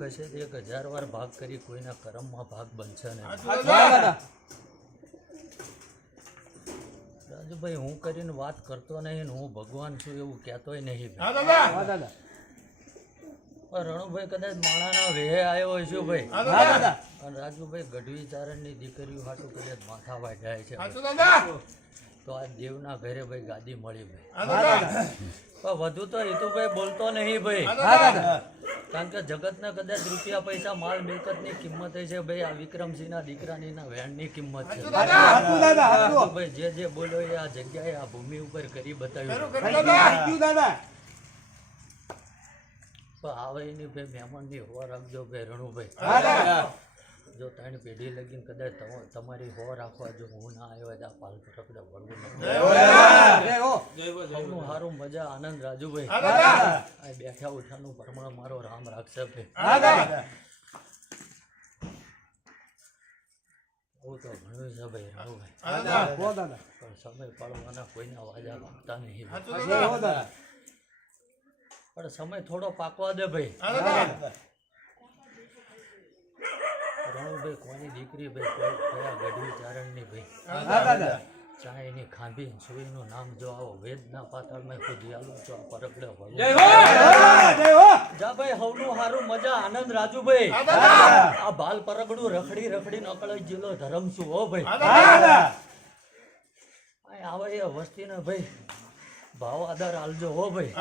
કહેશે 1000 વાર ભાગ કરી કોઈના કર્મમાં ભાગ બનશે નહીં. રાજુભાઈ હું કરીને વાત કરતો નહીં ને હું ભગવાન છું એવું કહેતોય નહીં. રણુભાઈ કદાચ માણાના વેહે આવ્યો હોય છે ભાઈ. અને રાજુભાઈ ગઢવી ચારણની દીકરીઓ હાટું કદાચ માથા વાગ્યા છે તો આ દેવના ઘરે ભાઈ ગાદી મળી ભાઈ. પણ વધુ તો હિતુભાઈ બોલતો નહીં ભાઈ, કારણ કે જગતને કદાચ રૂપિયા પૈસા માલ મિલકતની કિંમત છે ભાઈ. આ વિક્રમસિંહના દીકરાની વેણની કિંમત છે ભાઈ. જે બોલો એ આ જગ્યાએ આ ભૂમિ ઉપર કરી બતાવ્યું. આવે એની ભાઈ મહેમાનની હોવા રાખજો ભાઈ રણુભાઈ. જો 3 પેઢી લગીને કદાચ તમારી હોવા રાખવા જો હું ના આવ્યો હોય તો આ પાલ ફરકડે વળવું નથી. સારું મજા આનંદ રાજુભાઈ. આ બેઠા ઉઠાનું પ્રમાણ મારો રામ રાખશે ભાઈ. આવું તો ઘણું છે ભાઈ રણુભાઈ. પણ સમય પાડવાના કોઈના વાજા વાગતા નહીં. પણ સમય થોડો પાકવા દે ભાઈ. રણુભાઈ કોની દીકરી ભાઈ કયા ગઢવી ચારણની ભાઈ. ચાયની ખાંભી સુઈનું નામ જો આવો વેદના પાતાળમાં ખુદી આલો તો આ પરગડે વળો. જા ભાઈ હવનું હારું મજા આનંદ રાજુભાઈ. આ બાલ પરગડું રખડી રખડીને અકળાઈ જિલ્લો ધરમ છું હો ભાઈ. આવે એ વસ્તીને ભાઈ ભાવ આધાર આલજો હો ભાઈ.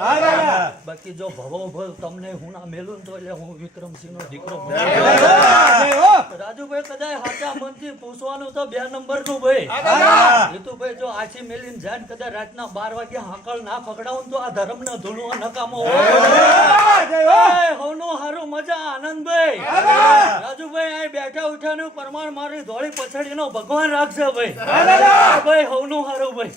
બાકી જો ભવો તમને હું ના મેલું તો એટલે હું વિક્રમસિંહ નો દીકરો. રાજુભાઈ કદાચ સાચા મનથી પૂછવાનું તો 2 નંબર નું ભાઈ. જીતુભાઈ જો આછી મેલીને જાય કદાચ રાતના 12 વાગે હાકળ ના પકડાવું તો આ ધર્મ ને ધૂણો નકામો હવનું હારું મજા આનંદભાઈ. રાજુભાઈ આ બેઠા ઉઠાનું પ્રમાણ મારી ધોળી પછાડી નો ભગવાન રાખશે ભાઈ. ભાઈ હવનું હારું ભાઈ.